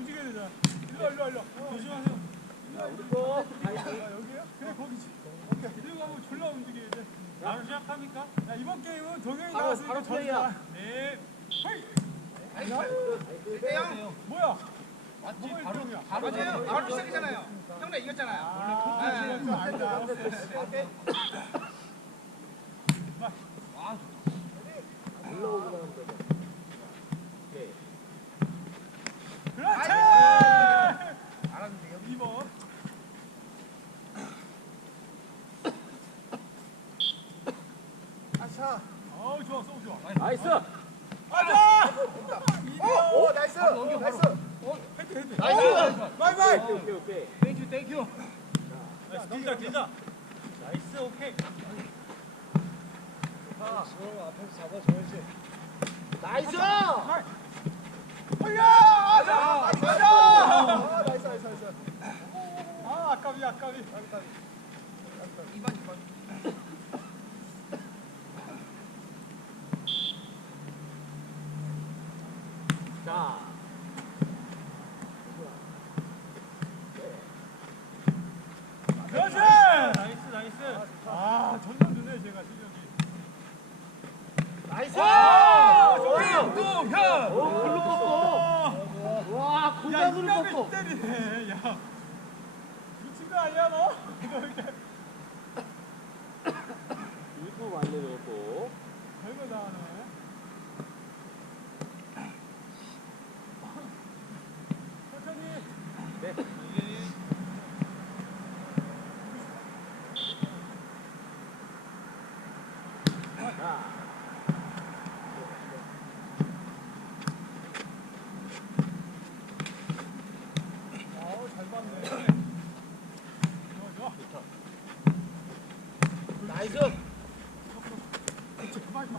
움직여야 되잖아. 일로 와, 일로 와, 일로 와. 조심하세요. 자, 우리 거. 아, 여기요? 그래, 거기지. 오케이. 이리로 가면 졸라 움직여야 돼. 바로 시작합니까? 야, 이번 게임은 바로, 나왔으니까 바로. 플레이야. 네. 헤이! 형, 뭐야? 맞지? 바로 일등이야? 바로 맞아요. 바로 시작이잖아요. 형네 이겼잖아요. 아, 네. 좀 아니다. 알았어. 올라오기만 하면 되죠. 오케이. 그렇지! 알았는데 여기 2번. 아차. 어우, 좋아, 쏘 좋아. 나이스! 가자! 오, 오 나이스. 나이스. 헤드, 헤드. 나이스. 바이바이! 오케이, 오케이. 땡큐 땡큐 나이스 길다 길다 나이스 오케이 나이스! 올려! 가자! 가자! 아, 나이스, 나이스, 나이스. 아, 아까비, 아까비. 2번, 2번. 자. 그렇지! 나이스 나이스 아, 점점 느네, 제가 실력이. 나이스! 와! 동현 오, 글로 뻗고. 와, 야, 골반으로 인간을 뻗고. 때리네. 야. 미친 거 아니야, 너? 너 이렇게 일부 맞네, 저것도. 별거 다 하네. 천천히. 네. 자. 아우, 잘 봤네. 좋아, 좋아. 나이스! 제발 좀.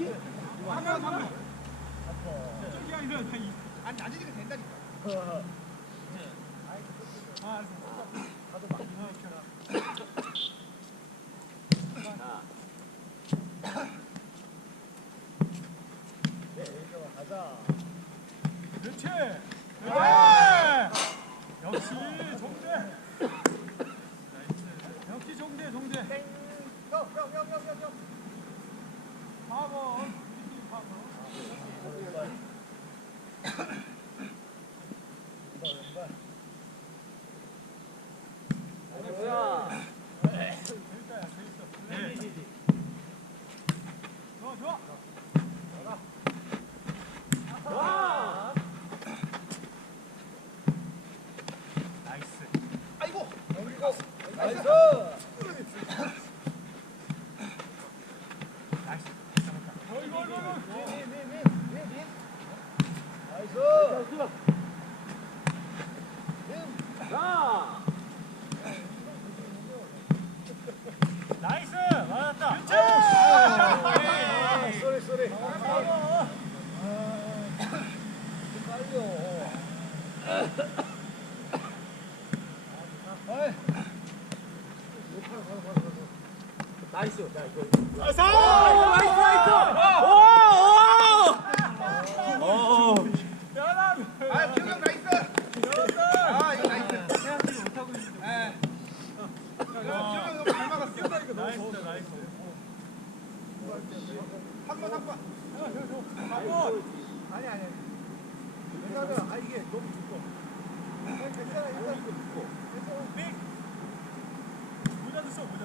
아. 그렇지. 네. 역시 종대. 역시 종대, 종대. 형, 형, 형, 형, 형, 형. 4번. 우리 팀 4번. 나이스야. 재밌다, 야, 재밌어. 네. 좋아, 좋아. 와! 나이스 아이고. 나이스! 어이구, 어이구, 어이구. 나이스! 자! 나이스 맞았다 그렇지. 쏘리, 쏘리. 나이스! 자, 이거. 나이스! 나이스, 나이스! 오! 오! 미안함. 아, 기영 형 나이스. 아, 이거 나이스. 생각지도 못하고 있는데 예. 기영 형 너무 잘 막았어. 나이스 나이스 한 번, 한 번. 한 번. 아니, 아니. 왜냐면, 아, 이게 너무. 아니, 괜찮아, 일단. 빅. 모자도 써, 모자.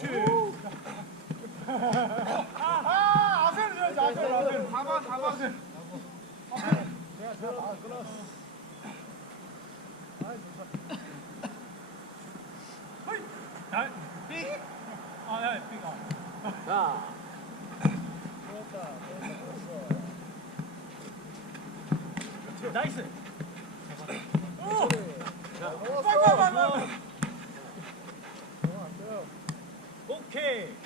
더. 좋지. 아, 아세를. 오! 빨리, 빨리, 빨리, 빨리. 오케이.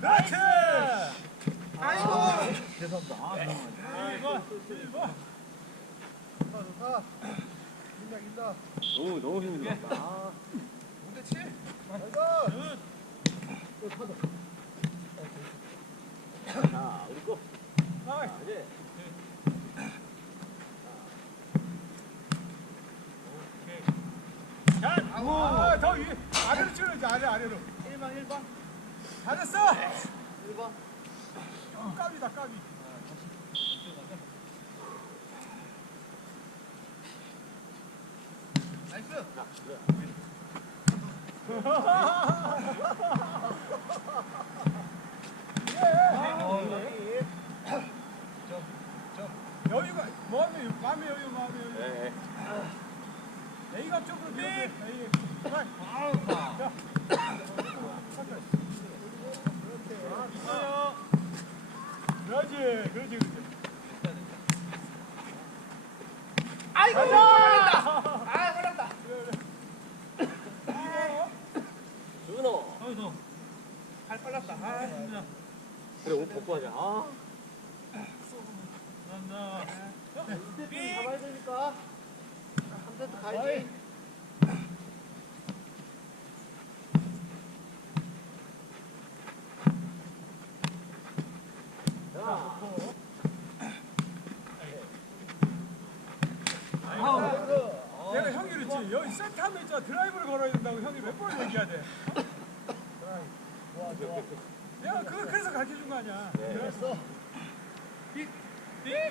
그렇지! 아이고 죄송합니다. 아, 네. 이거, 이거. 너무 너무 힘들었다. 아, 5대 7 자, 우리 거. 나가. 자, 이제 자, 아, 더 위, 아래로 치우지, 아래, 아래로. 1번 1번 잘했어! 1번 어, 까비다, 까비. 나이스 자, 그래. 여유가, 마음의 여유, 마음의 여유, 마음의 여유. 네. A가 쪽으로! A. 자. 있어요. 그렇지, 그렇지, 그렇지. 아이고 걸렸다 아 걸렸다 준호. 더. 발 빨랐다 아 감사합니다. 그래, 옷 벗고 하자. 아. 감사합니다. 삑! 잡아야 되니까. 한 세트 가야지. 자, 내가 형이 그랬지. 여기 세트하면 있잖아. 드라이브를 걸어야 된다고 형이 몇 번을 얘기해야 돼. 내가 그거 그래서 가르쳐 준 거 아니야. 네. 그랬어. 삑.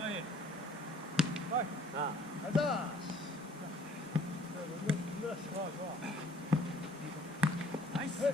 아니. 자, 가자. 좋아, 좋아. 나이스.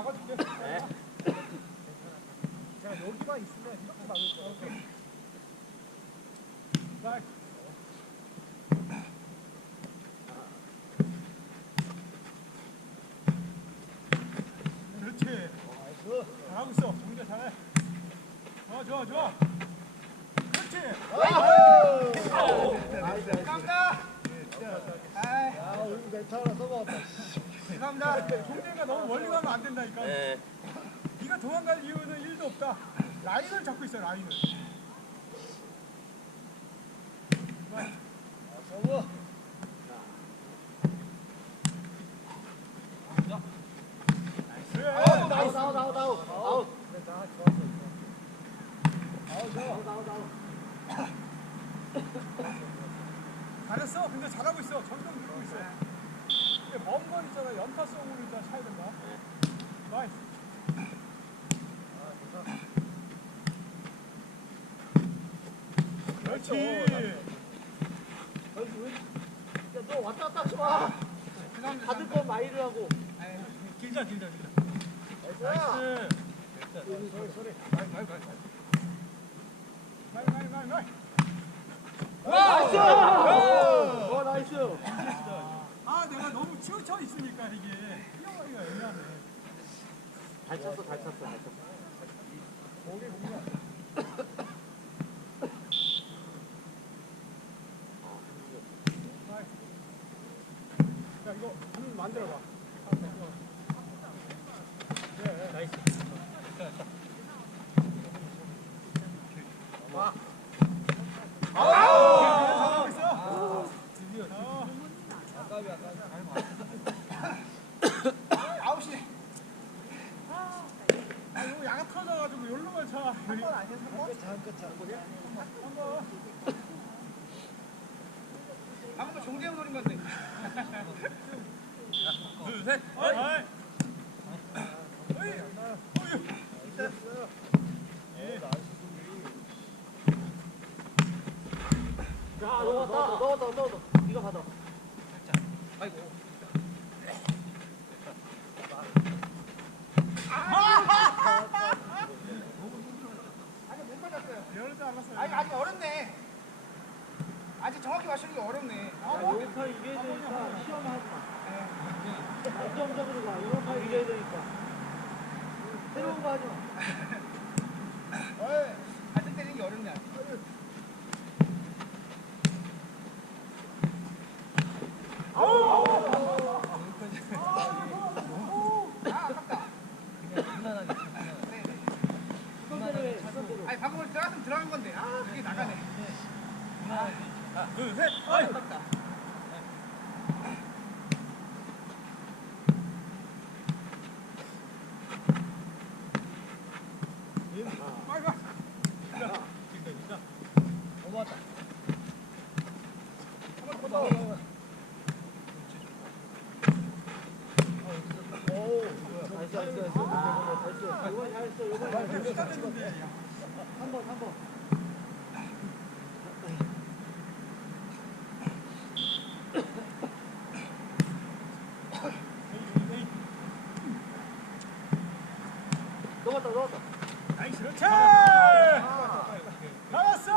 막아줄게. 네. 자, 여기만 있으면 이렇게 막을. 오케이. 자. 그렇지. 잘하고 있어. 정재 잘해. 좋아, 좋아, 좋아. 그렇지. 감사합니다 아이 감사합니다 정재가 너무 멀리 가면 안 된다니까. 네. 네가 도망갈 이유는 1도 없다. 라인을 잡고 있어, 라인을. 그래. 아웃, 아웃, 아웃, 아웃, 아웃. 아웃. 아웃, 아웃, 아웃. 잘했어. 근데 잘하고 있어. 점점 늘고 있어. 먼건 있잖아. 연타성으로 일단 차야 된다. 나이스. 그렇지. 야, 너 왔다 갔다 하지 마. 받을 건 마이를 하고. 길자, 길자, 길자. 나이스. 나이스. 나이, 나이, 나이, 나이. 나이스. 어, 나이스. 아, 내가 너무 치우쳐 있으니까 이게 뛰어가기가 애매하네. 잘 찼어, 잘 찼어, 잘. 야, 이거 한번 만들어봐. 나이스. 와. 다 터져가지고 여기로만 차. 여기. 3번 아니야 3번? 한번. 방금 종재형 노린 건데 둘, 셋. 어이. 어이. 자, 넣었다. 넣었다. 넣었다. 네가 받아. 알았어요. 아니 어렵네 아직 정확히 맞추는 게 어렵네 야, 이번 판 이겨야 되니까 시험하지 마. 안정적으로 가. 판 이겨야 되니까. 새로운 거 하지 마. 어이 같은 때리는 게 아직. 아 네, 네. 방금 들어갔으면 들어간 건데 아 그게 나가네 둘, 셋. 아 어이. 아깝다 빨리 가. 나이스, 나이스, 나이스. 나이스. 이번 잘했어. 이번 잘했어. 한 번, 한 번. 넣었다, 넣었다. 나이스. 그렇지. 잘했어.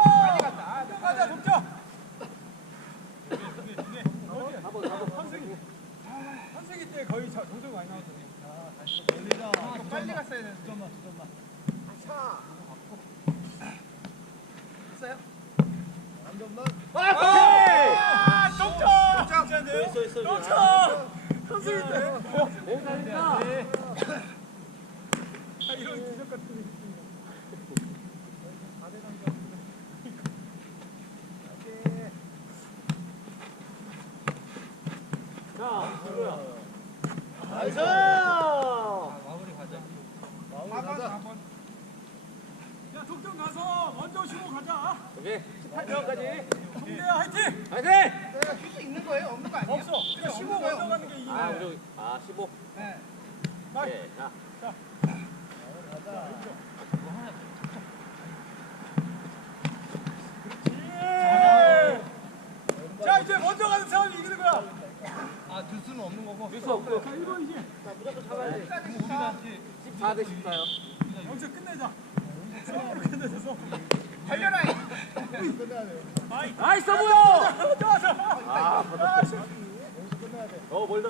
빨리 갔다 아, 가자 동점. 한 번, 한 번. 한승이. 한승이 때 거의 자, 동점 많이 나왔더니. 더 빨리 갔어야 되는데 했어요? 아, 동점. 괜찮은데요? 있어, 있어. 동점. 한승이 때. 오, 잘했다. 아, 이런 기적 같은 느낌. 자, 누구야? 나이스! 4번 4번 야, 동점 가서 먼저 쉬고 가자. 오케이. 18명까지. 동대야 화이팅. 화이팅! 쉴수 있는 거예요? 없는 거 아니에요? 없어. 그냥 쉬고 먼저 가는 게 이기네. 아, 우리, 아, 15. 네. 빨리. 예, 자. 예. 자, 이제 먼저 가는 사람이 이기는 거야. 밀수 없고. 자, 이거 이제 자, 무조건 잡아야 돼. 끝까지 14 대 14요. 여기서 끝내자. 서로 끝내자. 서로. 달려라 나이스, 뭐야! 좋아, 좋아. 아, 아, 씨. 어, 멀다.